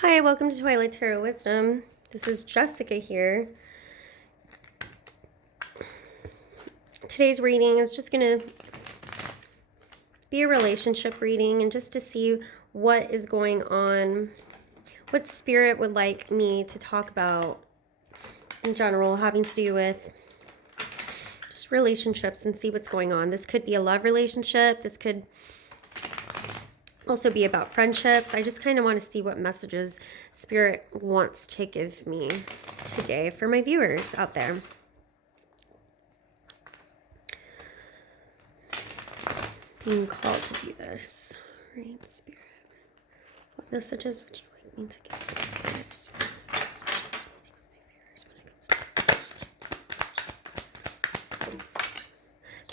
Hi, welcome to Twilight Tarot Wisdom. This is Jessica here. Today's reading is just going to be a relationship reading and just to see what is going on, what spirit would like me to talk about in general, having to do with just relationships and see what's going on. This could be a love relationship. This could also be about friendships. I just kind of want to see what messages Spirit wants to give me today for my viewers out there. Being called to do this. Right, Spirit. What messages would you like me to give my viewers? What messages would you like me to give my viewers when it comes to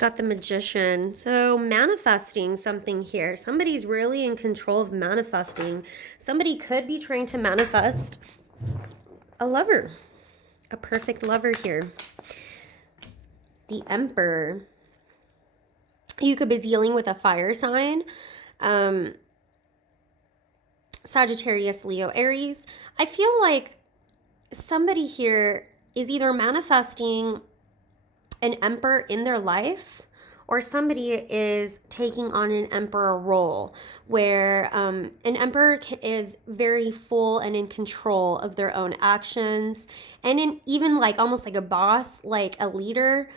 got the Magician. So manifesting something here. Somebody's really in control of manifesting. Somebody could be trying to manifest a lover, a perfect lover here. The Emperor. You could be dealing with a fire sign. Sagittarius, Leo, Aries. I feel like somebody here is either manifesting an emperor in their life, or somebody is taking on an emperor role where an emperor is very full and in control of their own actions, and even like almost like a boss, like a leader,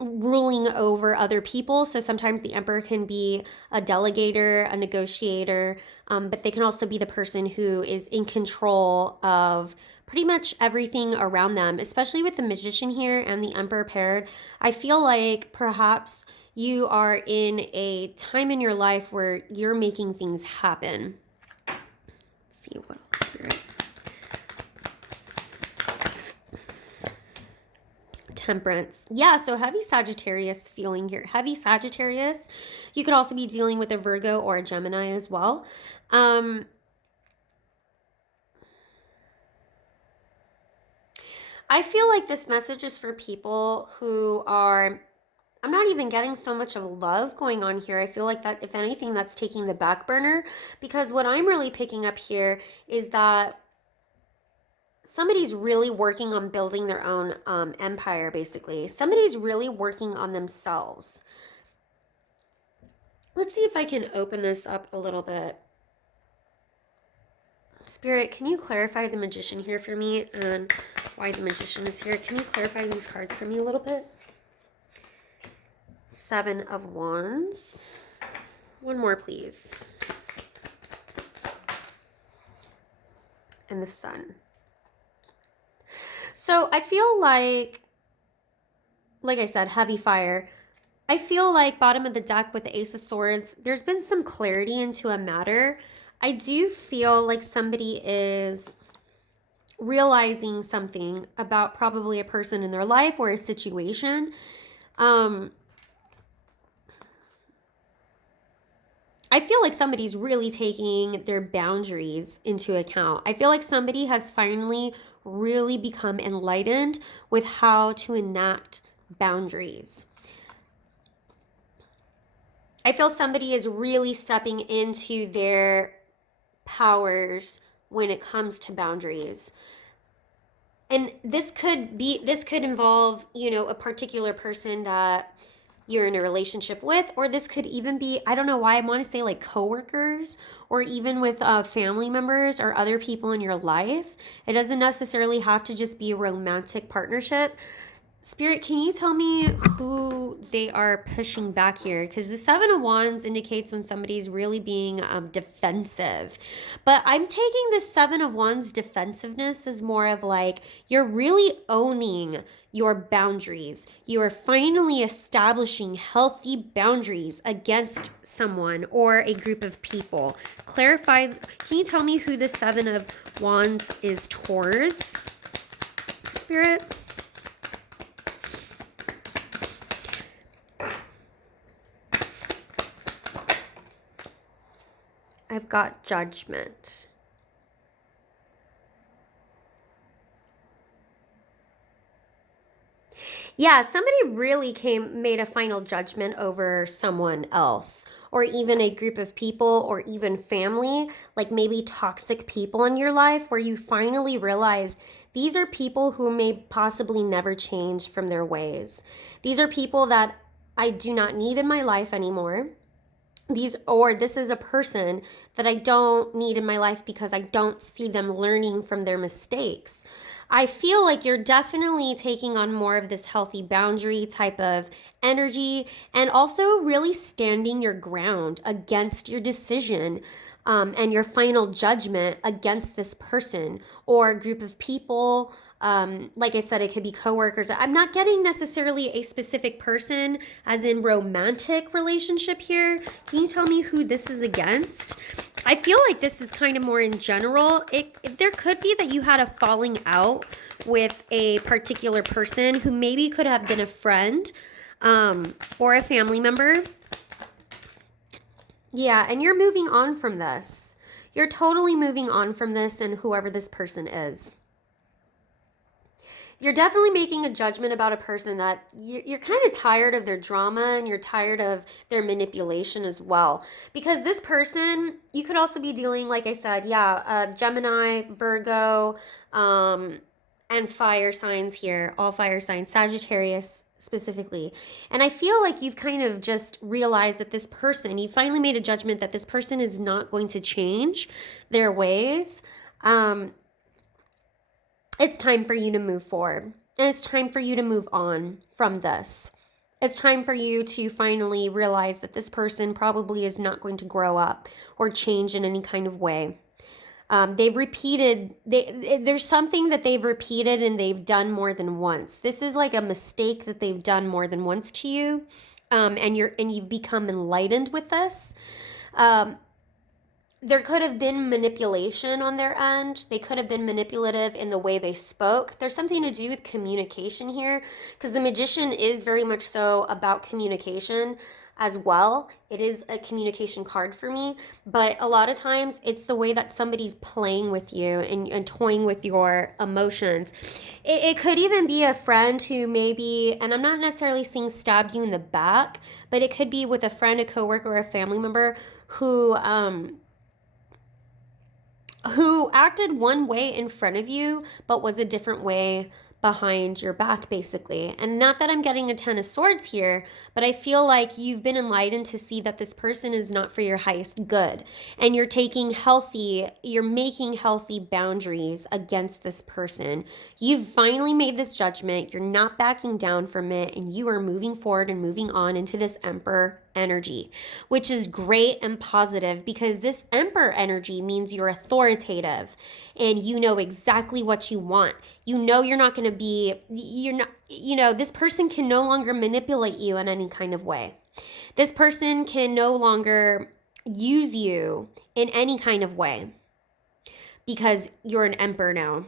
ruling over other people. So sometimes the emperor can be a delegator, a negotiator, but they can also be the person who is in control of pretty much everything around them, especially with the Magician here and the Emperor paired. I feel like perhaps you are in a time in your life where you're making things happen. Let's see what else, Spirit. Temperance. Yeah, so heavy Sagittarius feeling here. Heavy Sagittarius. You could also be dealing with a Virgo or a Gemini as well. I feel like this message is for people who are, I'm not even getting so much of love going on here. I feel like that, if anything, that's taking the back burner, because what I'm really picking up here is that somebody's really working on building their own empire, basically. Somebody's really working on themselves. Let's see if I can open this up a little bit. Spirit, can you clarify the Magician here for me and why the Magician is here? Can you clarify these cards for me a little bit? Seven of Wands. One more, please. And the Sun. So I feel like I said, heavy fire. I feel like bottom of the deck with the Ace of Swords, there's been some clarity into a matter. I do feel like somebody is realizing something about probably a person in their life or a situation. I feel like somebody's really taking their boundaries into account. I feel like somebody has finally really become enlightened with how to enact boundaries. I feel somebody is really stepping into their powers when it comes to boundaries. And this could involve, a particular person that you're in a relationship with, or this could even be, I don't know why I want to say like coworkers, or even with family members or other people in your life. It doesn't necessarily have to just be a romantic partnership. Spirit, can you tell me who they are pushing back here? Because the Seven of Wands indicates when somebody's really being defensive. But I'm taking the Seven of Wands defensiveness as more of like, you're really owning your boundaries. You are finally establishing healthy boundaries against someone or a group of people. Clarify, can you tell me who the Seven of Wands is towards, Spirit? I've got Judgment. Yeah, somebody really made a final judgment over someone else, or even a group of people, or even family, like maybe toxic people in your life, where you finally realize these are people who may possibly never change from their ways. These are people that I do not need in my life anymore. This is a person that I don't need in my life because I don't see them learning from their mistakes. I feel like you're definitely taking on more of this healthy boundary type of energy, and also really standing your ground against your decision, and your final judgment against this person or a group of people. Like I said, it could be coworkers. I'm not getting necessarily a specific person, as in romantic relationship here. Can you tell me who this is against? I feel like this is kind of more in general. There could be that you had a falling out with a particular person who maybe could have been a friend, or a family member. Yeah, and you're moving on from this. You're totally moving on from this and whoever this person is. You're definitely making a judgment about a person that you're kind of tired of their drama, and you're tired of their manipulation as well. Because this person, you could also be dealing, like I said, Gemini, Virgo, and fire signs here, all fire signs, Sagittarius specifically. And I feel like you've kind of just realized that this person, you finally made a judgment that this person is not going to change their ways. It's time for you to move forward. And it's time for you to move on from this. It's time for you to finally realize that this person probably is not going to grow up or change in any kind of way. There's something that they've repeated and they've done more than once. This is like a mistake that they've done more than once to you. And you've become enlightened with this. There could have been manipulation on their end. They could have been manipulative in the way they spoke. There's something to do with communication here, because the Magician is very much so about communication as well. It is a communication card for me, but a lot of times it's the way that somebody's playing with you and toying with your emotions. It could even be a friend who maybe, and I'm not necessarily saying stabbed you in the back, but it could be with a friend, a coworker, or a family member who acted one way in front of you, but was a different way behind your back, basically. And not that I'm getting a 10 of swords here, but I feel like you've been enlightened to see that this person is not for your highest good. And you're making healthy boundaries against this person. You've finally made this judgment. You're not backing down from it, and you are moving forward and moving on into this Emperor energy, which is great and positive, because this Emperor energy means you're authoritative and you know exactly what you want. You know this person can no longer manipulate you in any kind of way. This person can no longer use you in any kind of way, because you're an Emperor now.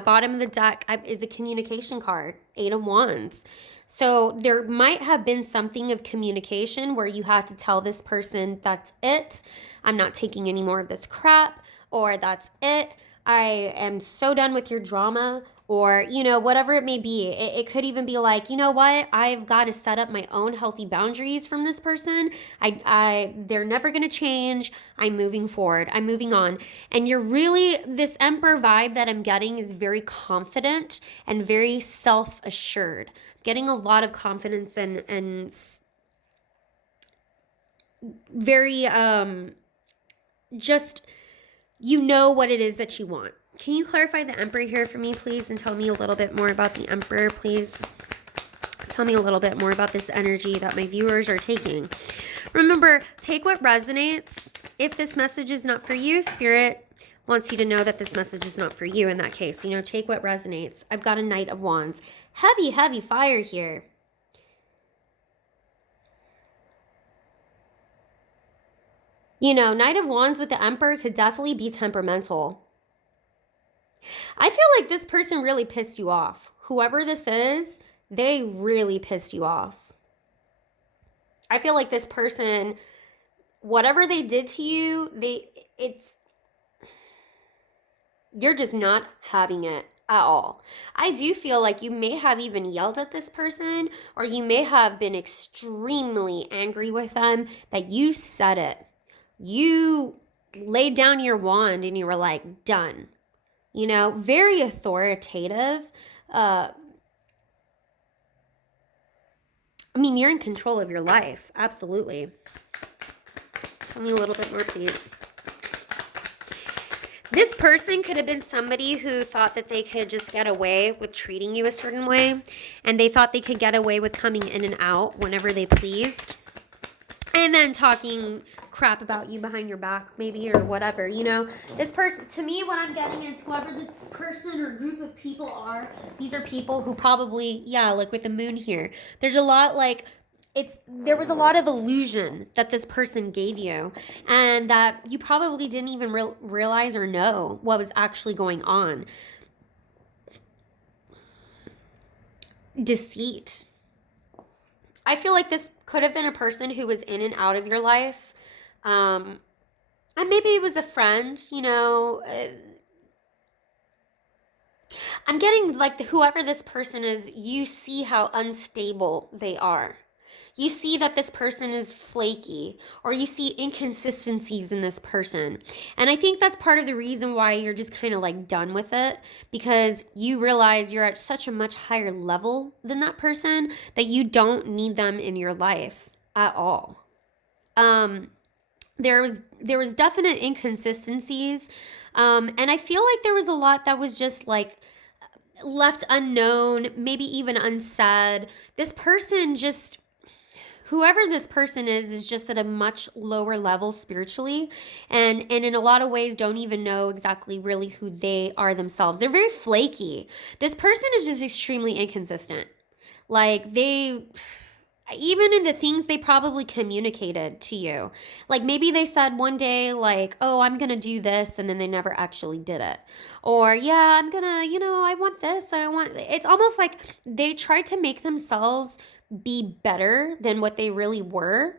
Bottom of the deck is a communication card, 8 of Wands. So there might have been something of communication where you had to tell this person, that's it. I'm not taking any more of this crap, or that's it. I am so done with your drama, or, whatever it may be. It could even be like, you know what? I've got to set up my own healthy boundaries from this person. They're never going to change. I'm moving forward. I'm moving on. And this Emperor vibe that I'm getting is very confident and very self-assured. Getting a lot of confidence and very, just, what it is that you want. Can you clarify the Emperor here for me, please, and tell me a little bit more about the Emperor, please? Tell me a little bit more about this energy that my viewers are taking. Remember, take what resonates. If this message is not for you, Spirit wants you to know that this message is not for you in that case. Take what resonates. I've got a Knight of Wands. Heavy, heavy fire here. Knight of Wands with the Emperor could definitely be temperamental. I feel like this person really pissed you off. Whoever this is, they really pissed you off. I feel like this person, whatever they did to you, you're just not having it at all. I do feel like you may have even yelled at this person, or you may have been extremely angry with them, that you said it. You laid down your wand and you were like, done. You know, very authoritative. I mean, you're in control of your life. Absolutely. Tell me a little bit more, please. This person could have been somebody who thought that they could just get away with treating you a certain way, and they thought they could get away with coming in and out whenever they pleased, and then talking crap about you behind your back, maybe, or whatever. You know, this person, to me, what I'm getting is whoever this person or group of people are, these are people who probably, yeah, like with the moon here, there's a lot like, there was a lot of illusion that this person gave you, and that you probably didn't even realize or know what was actually going on. Deceit. I feel like this could have been a person who was in and out of your life. And maybe it was a friend, you know. I'm getting like whoever this person is, you see how unstable they are. You see that this person is flaky, or you see inconsistencies in this person. And I think that's part of the reason why you're just kind of like done with it, because you realize you're at such a much higher level than that person that you don't need them in your life at all. There was definite inconsistencies. And I feel like there was a lot that was just like left unknown, maybe even unsaid. This person just, whoever this person is just at a much lower level spiritually, and in a lot of ways don't even know exactly really who they are themselves. They're very flaky. This person is just extremely inconsistent. Like even in the things they probably communicated to you. Like maybe they said one day like, oh, I'm going to do this, and then they never actually did it. Or yeah, I'm going to, you know, I want this, and I want, it's almost like they tried to make themselves be better than what they really were,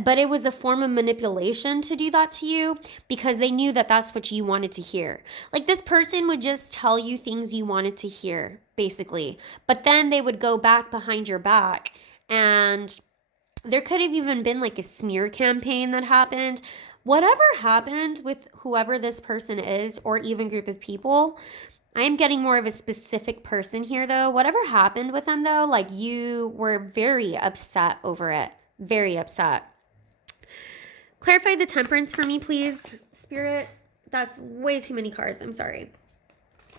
but it was a form of manipulation to do that to you, because they knew that that's what you wanted to hear. Like this person would just tell you things you wanted to hear, basically, but then they would go back behind your back, and there could have even been like a smear campaign that happened. Whatever happened with whoever this person is, or even group of people, I am getting more of a specific person here, though. Whatever happened with them, though, like you were very upset over it. Very upset. Clarify the temperance for me, please, Spirit. That's way too many cards. I'm sorry.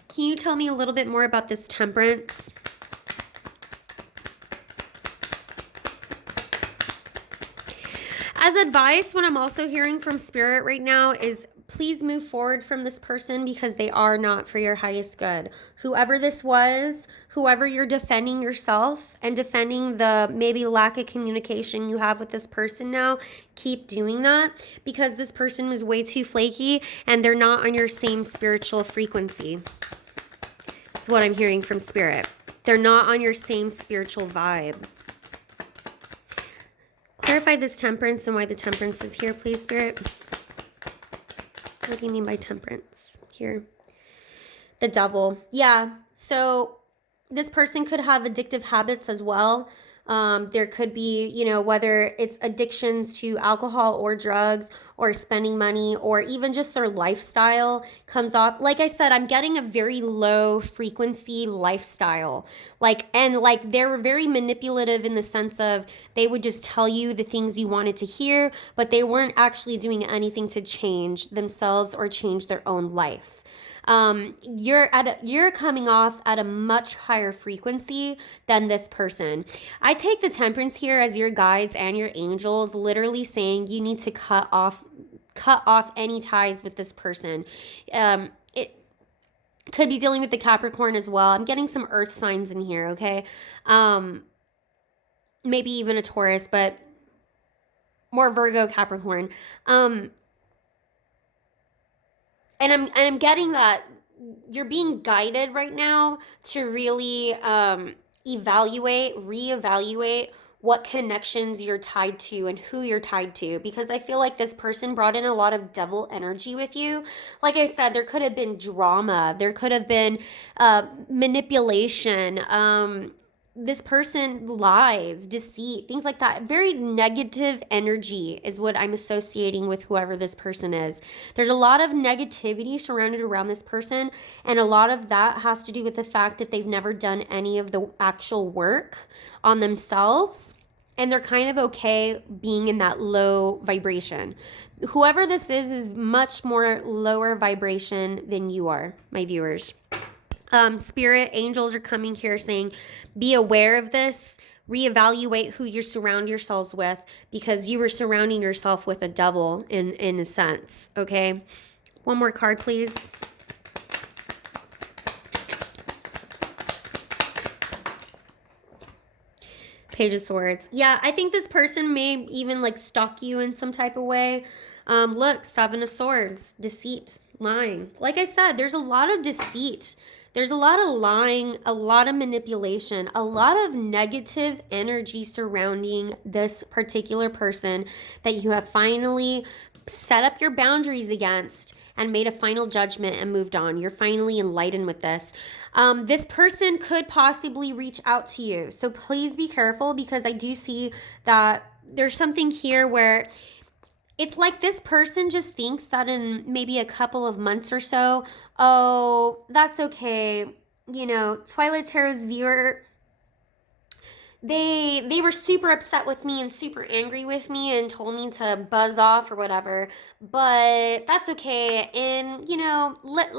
Can you tell me a little bit more about this temperance? As advice, what I'm also hearing from Spirit right now is please move forward from this person, because they are not for your highest good. Whoever this was, whoever you're defending yourself and defending the maybe lack of communication you have with this person now, keep doing that, because this person was way too flaky and they're not on your same spiritual frequency. That's what I'm hearing from Spirit. They're not on your same spiritual vibe. Clarify this temperance and why the temperance is here, please, Spirit. What do you mean by temperance here? The devil. Yeah. So this person could have addictive habits as well. There could be, you know, whether it's addictions to alcohol or drugs or spending money, or even just their lifestyle comes off. Like I said, I'm getting a very low frequency lifestyle. And they were very manipulative in the sense of they would just tell you the things you wanted to hear, but they weren't actually doing anything to change themselves or change their own life. You're coming off at a much higher frequency than this person. I take the temperance here as your guides and your angels literally saying you need to cut off any ties with this person. It could be dealing with the Capricorn as well. I'm getting some earth signs in here, okay? Maybe even a Taurus, but more Virgo, Capricorn. And I'm getting that you're being guided right now to really reevaluate what connections you're tied to and who you're tied to, because I feel like this person brought in a lot of devil energy with you. Like I said, there could have been drama, there could have been manipulation, this person lies, deceit, things like that. Very negative energy is what I'm associating with whoever this person is. There's a lot of negativity surrounded around this person, and a lot of that has to do with the fact that they've never done any of the actual work on themselves, and they're kind of okay being in that low vibration. Whoever this is much more lower vibration than you are, my viewers. Spirit angels are coming here saying, be aware of this, reevaluate who you surround yourselves with, because you were surrounding yourself with a devil in a sense, okay? One more card, please. Page of Swords. Yeah, I think this person may even like stalk you in some type of way. Look, Seven of Swords, deceit, lying. Like I said, there's a lot of deceit. There's a lot of lying, a lot of manipulation, a lot of negative energy surrounding this particular person that you have finally set up your boundaries against and made a final judgment and moved on. You're finally enlightened with this. This person could possibly reach out to you. So please be careful, because I do see that there's something here where it's like this person just thinks that in maybe a couple of months or so, oh, that's okay. You know, Twilight Tarot's viewer, they were super upset with me and super angry with me and told me to buzz off or whatever, but that's okay. And, you know, let's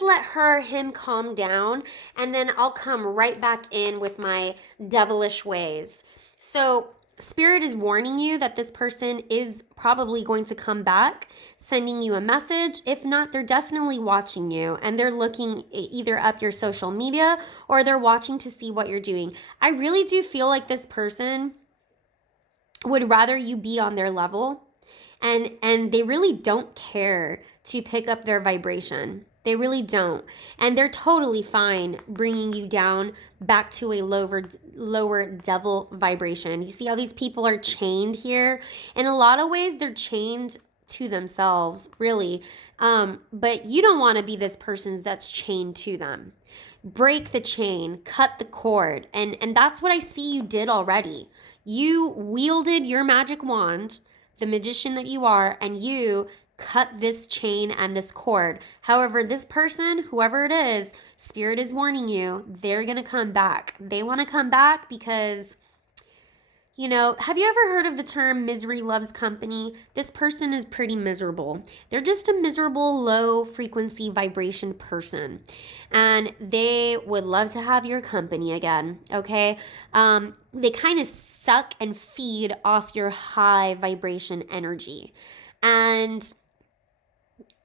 let him calm down, and then I'll come right back in with my devilish ways. So Spirit is warning you that this person is probably going to come back, sending you a message. If not, they're definitely watching you, and they're looking either up your social media or they're watching to see what you're doing. I really do feel like this person would rather you be on their level, and they really don't care to pick up their vibration. They really don't. And they're totally fine bringing you down back to a lower devil vibration. You see how these people are chained here? In a lot of ways, they're chained to themselves, really. But you don't want to be this person that's chained to them. Break the chain, cut the cord. And that's what I see you did already. You wielded your magic wand, the magician that you are, and you cut this chain and this cord. However, this person, whoever it is, Spirit is warning you, they're going to come back. They want to come back because, you know, have you ever heard of the term misery loves company? This person is pretty miserable. They're just a miserable, low frequency vibration person. And they would love to have your company again, okay? They kind of suck and feed off your high vibration energy. And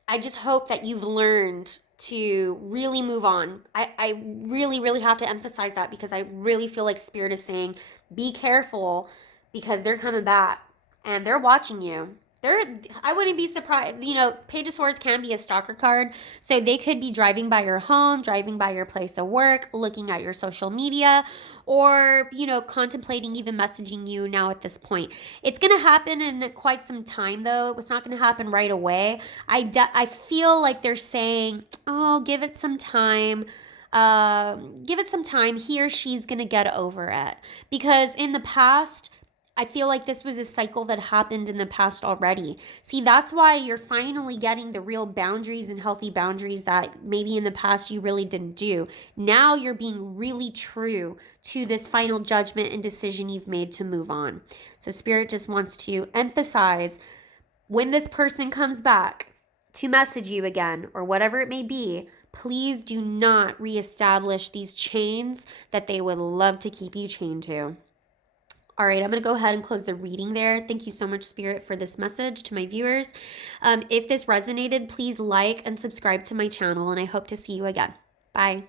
I just hope that you've learned to really move on. I really, really have to emphasize that, because I really feel like Spirit is saying, be careful, because they're coming back and they're watching you. I wouldn't be surprised. You know, Page of Swords can be a stalker card. So they could be driving by your home, driving by your place of work, looking at your social media, or, you know, contemplating even messaging you now at this point. It's going to happen in quite some time, though. It's not going to happen right away. I feel like they're saying, oh, give it some time. Give it some time. He or she's going to get over it. Because in the past, I feel like this was a cycle that happened in the past already. See, that's why you're finally getting the real boundaries and healthy boundaries that maybe in the past you really didn't do. Now you're being really true to this final judgment and decision you've made to move on. So Spirit just wants to emphasize, when this person comes back to message you again or whatever it may be, please do not reestablish these chains that they would love to keep you chained to. All right, I'm going to go ahead and close the reading there. Thank you so much, Spirit, for this message to my viewers. If this resonated, please like and subscribe to my channel, and I hope to see you again. Bye.